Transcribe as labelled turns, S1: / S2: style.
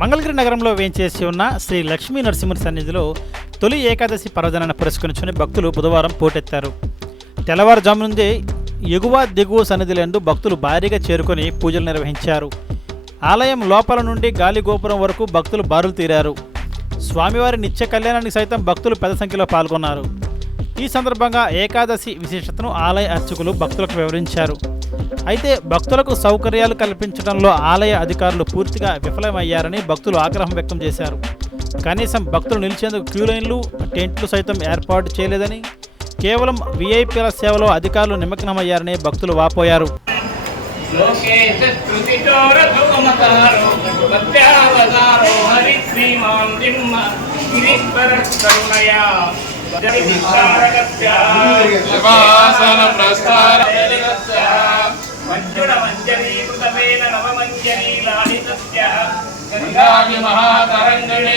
S1: మంగళగిరి నగరంలో వేయించేసి ఉన్న శ్రీ లక్ష్మీ నరసింహుని సన్నిధిలో తొలి ఏకాదశి పర్వదనాన్ని పురస్కరించుకుని భక్తులు బుధవారం పోటెత్తారు. తెల్లవారుజాము నుండి ఎగువ దిగువ సన్నిధిలందు భక్తులు భారీగా చేరుకొని పూజలు నిర్వహించారు. ఆలయం లోపల నుండి గాలి గోపురం వరకు భక్తులు బారులు తీరారు. స్వామివారి నిత్య కళ్యాణానికి సైతం భక్తులు పెద్ద సంఖ్యలో పాల్గొన్నారు. ఈ సందర్భంగా ఏకాదశి విశేషతను ఆలయ అర్చకులు భక్తులకు వివరించారు. అయితే భక్తులకు సౌకర్యాలు కల్పించడంలో ఆలయ అధికారులు పూర్తిగా విఫలమయ్యారని భక్తులు ఆగ్రహం వ్యక్తం చేశారు. కనీసం భక్తులు నిలిచేందుకు క్యూ లైన్లు టెంట్లు సైతం ఏర్పాటు చేయలేదని కేవలం విఐపీల సేవలో అధికారులు నిమగ్నమయ్యారని భక్తులు వాపోయారు.
S2: లోకేశ మంజరీకృతమేన నవమంజరీ లాలితస్య
S3: గంగామి మహాతరంగిణీ